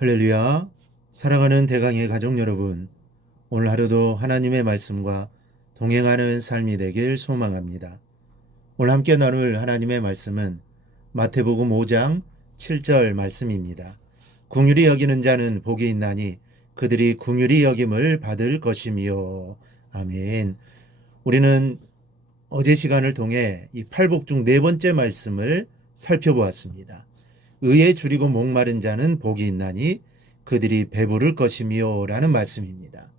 할렐루야. 사랑하는 대강의 가족 여러분, 오늘 하루도 하나님의 말씀과 동행하는 삶이 되길 소망합니다. 오늘 함께 나눌 하나님의 말씀은 마태복음 5장 7절 말씀입니다. 긍휼히 여기는 자는 복이 있나니 그들이 긍휼히 여김을 받을 것이며. 아멘. 우리는 어제 시간을 통해 이 팔복 중 네 번째 말씀을 살펴보았습니다. 의에 줄이고 목마른 자는 복이 있나니 그들이 배부를 것이며 라는 말씀입니다.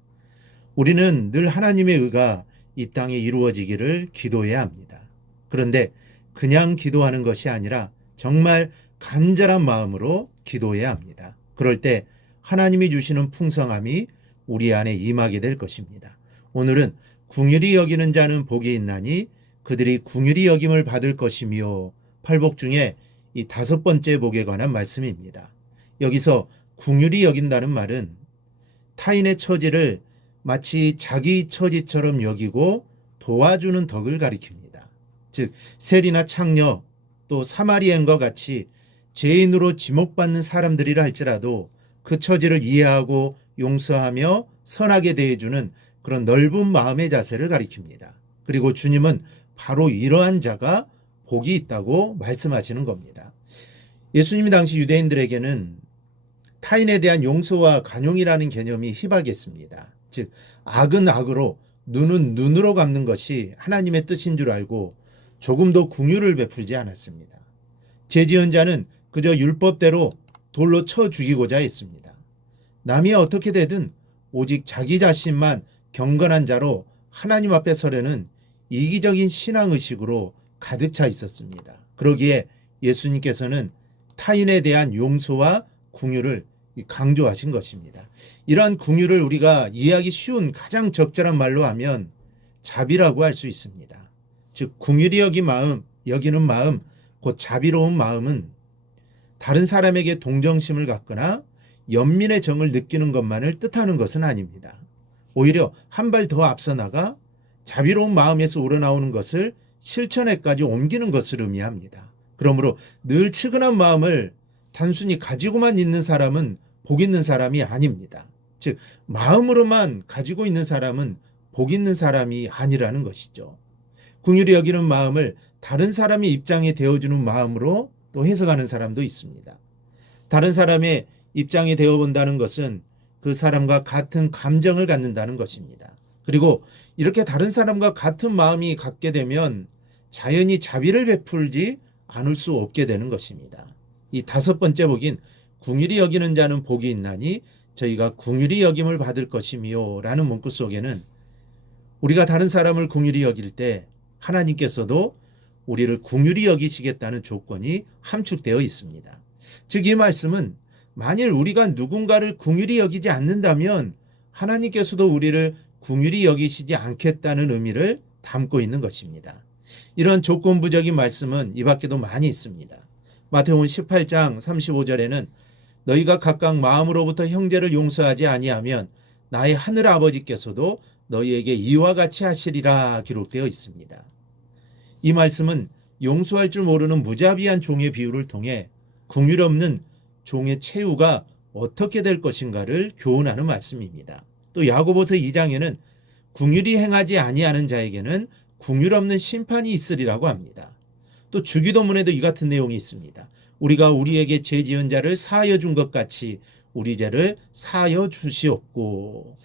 우리는 늘 하나님의 의가 이 땅에 이루어지기를 기도해야 합니다. 그런데 그냥 기도하는 것이 아니라 정말 간절한 마음으로 기도해야 합니다. 그럴 때 하나님이 주시는 풍성함이 우리 안에 임하게 될 것입니다. 오늘은 긍휼히 여기는 자는 복이 있나니 그들이 긍휼히 여김을 받을 것이며, 팔복 중에 이 다섯 번째 복에 관한 말씀입니다. 여기서 긍휼히 여긴다는 말은 타인의 처지를 마치 자기 처지처럼 여기고 도와주는 덕을 가리킵니다. 즉 세리나 창녀 또 사마리아인과 같이 죄인으로 지목받는 사람들이라 할지라도 그 처지를 이해하고 용서하며 선하게 대해주는 그런 넓은 마음의 자세를 가리킵니다. 그리고 주님은 바로 이러한 자가 복이 있다고 말씀하시는 겁니다. 예수님이 당시 유대인들에게는 타인에 대한 용서와 관용이라는 개념이 희박했습니다. 즉 악은 악으로 눈은 눈으로 갚는 것이 하나님의 뜻인 줄 알고 조금도 긍휼을 베풀지 않았습니다. 죄 지은 자는 그저 율법대로 돌로 쳐 죽이고자 했습니다. 남이 어떻게 되든 오직 자기 자신만 경건한 자로 하나님 앞에 서려는 이기적인 신앙의식으로 가득 차 있었습니다. 그러기에 예수님께서는 타인에 대한 용서와 긍휼을 강조하신 것입니다. 이러한 긍휼을 우리가 이해하기 쉬운 가장 적절한 말로 하면 자비라고 할 수 있습니다. 즉 긍휼히 여기는 마음, 곧 자비로운 마음은 다른 사람에게 동정심을 갖거나 연민의 정을 느끼는 것만을 뜻하는 것은 아닙니다. 오히려 한 발 더 앞서 나가 자비로운 마음에서 우러나오는 것을 실천에까지 옮기는 것을 의미합니다. 그러므로 늘 측은한 마음을 단순히 가지고만 있는 사람은 복 있는 사람이 아닙니다. 즉 마음으로만 가지고 있는 사람은 복 있는 사람이 아니라는 것이죠. 긍휼히 여기는 마음을 다른 사람의 입장에 되어주는 마음으로 또 해석하는 사람도 있습니다. 다른 사람의 입장이 되어본다는 것은 그 사람과 같은 감정을 갖는다는 것입니다. 그리고 이렇게 다른 사람과 같은 마음이 갖게 되면 자연히 자비를 베풀지 않을 수 없게 되는 것입니다. 이 다섯 번째 복인 긍휼히 여기는 자는 복이 있나니 저희가 긍휼히 여김을 받을 것이며 라는 문구 속에는 우리가 다른 사람을 긍휼히 여길 때 하나님께서도 우리를 긍휼히 여기시겠다는 조건이 함축되어 있습니다. 즉 이 말씀은 만일 우리가 누군가를 긍휼히 여기지 않는다면 하나님께서도 우리를 긍휼히 여기시지 않겠다는 의미를 담고 있는 것입니다. 이런 조건부적인 말씀은 이 밖에도 많이 있습니다. 마태복음 18장 35절에는 너희가 각각 마음으로부터 형제를 용서하지 아니하면 나의 하늘 아버지께서도 너희에게 이와 같이 하시리라 기록되어 있습니다. 이 말씀은 용서할 줄 모르는 무자비한 종의 비유를 통해 긍휼 없는 종의 최후가 어떻게 될 것인가를 교훈하는 말씀입니다. 또 야고보서 2장에는 긍휼히 행하지 아니하는 자에게는 긍휼 없는 심판이 있으리라고 합니다. 또 주기도문에도 이 같은 내용이 있습니다. 우리가 우리에게 죄 지은 자를 사하여 준 것 같이 우리 죄를 사하여 주시옵고.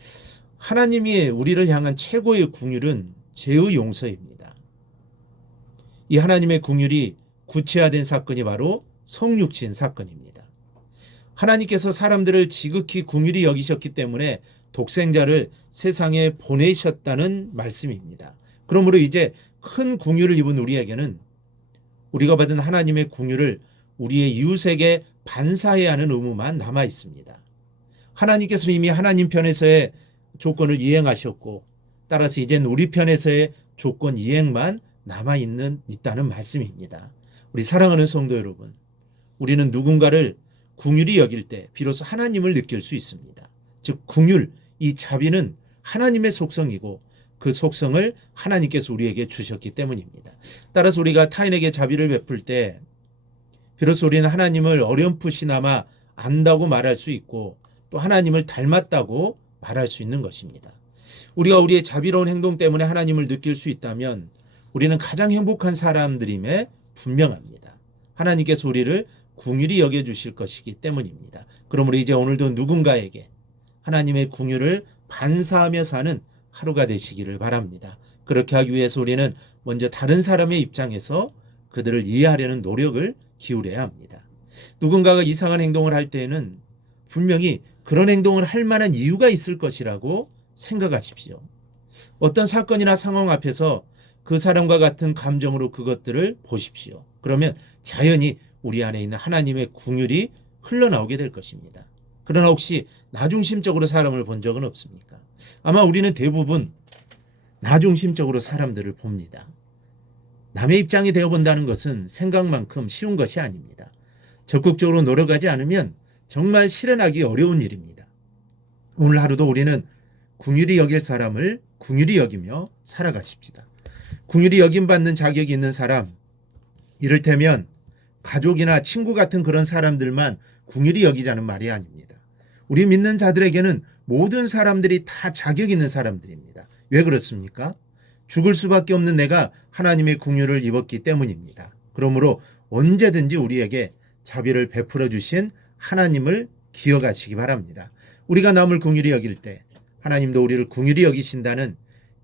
하나님이 우리를 향한 최고의 긍휼은 죄의 용서입니다. 이 하나님의 긍휼이 구체화된 사건이 바로 성육신 사건입니다. 하나님께서 사람들을 지극히 긍휼히 여기셨기 때문에 독생자를 세상에 보내셨다는 말씀입니다. 그러므로 이제 큰 긍휼을 입은 우리에게는 우리가 받은 하나님의 긍휼을 우리의 이웃에게 반사해야 하는 의무만 남아 있습니다. 하나님께서는 이미 하나님 편에서의 조건을 이행하셨고 따라서 이젠 우리 편에서의 조건 이행만 있다는 말씀입니다. 우리 사랑하는 성도 여러분, 우리는 누군가를 긍휼히 여길 때 비로소 하나님을 느낄 수 있습니다. 즉 긍휼, 이 자비는 하나님의 속성이고 그 속성을 하나님께서 우리에게 주셨기 때문입니다. 따라서 우리가 타인에게 자비를 베풀 때 비로소 우리는 하나님을 어렴풋이나마 안다고 말할 수 있고 또 하나님을 닮았다고 말할 수 있는 것입니다. 우리가 우리의 자비로운 행동 때문에 하나님을 느낄 수 있다면 우리는 가장 행복한 사람들임에 분명합니다. 하나님께서 우리를 긍휼히 여겨주실 것이기 때문입니다. 그러므로 이제 오늘도 누군가에게 하나님의 긍휼을 반사하며 사는 하루가 되시기를 바랍니다. 그렇게 하기 위해서 우리는 먼저 다른 사람의 입장에서 그들을 이해하려는 노력을 기울여야 합니다. 누군가가 이상한 행동을 할 때에는 분명히 그런 행동을 할 만한 이유가 있을 것이라고 생각하십시오. 어떤 사건이나 상황 앞에서 그 사람과 같은 감정으로 그것들을 보십시오. 그러면 자연히 우리 안에 있는 하나님의 긍휼이 흘러나오게 될 것입니다. 그러나 혹시 나중심적으로 사람을 본 적은 없습니까? 아마 우리는 대부분 나중심적으로 사람들을 봅니다. 남의 입장이 되어본다는 것은 생각만큼 쉬운 것이 아닙니다. 적극적으로 노력하지 않으면 정말 실현하기 어려운 일입니다. 오늘 하루도 우리는 긍휼히 여길 사람을 긍휼히 여기며 살아가십시다. 긍휼히 여김받는 자격이 있는 사람, 이를테면 가족이나 친구 같은 그런 사람들만 긍휼히 여기자는 말이 아닙니다. 우리 믿는 자들에게는 모든 사람들이 다 자격 있는 사람들입니다. 왜 그렇습니까? 죽을 수밖에 없는 내가 하나님의 긍휼을 입었기 때문입니다. 그러므로 언제든지 우리에게 자비를 베풀어 주신 하나님을 기억하시기 바랍니다. 우리가 남을 긍휼히 여길 때 하나님도 우리를 긍휼히 여기신다는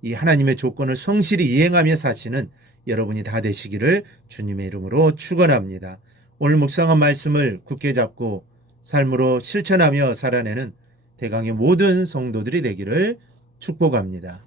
이 하나님의 조건을 성실히 이행하며 사시는 여러분이 다 되시기를 주님의 이름으로 축원합니다. 오늘 묵상한 말씀을 굳게 잡고 삶으로 실천하며 살아내는 대강의 모든 성도들이 되기를 축복합니다.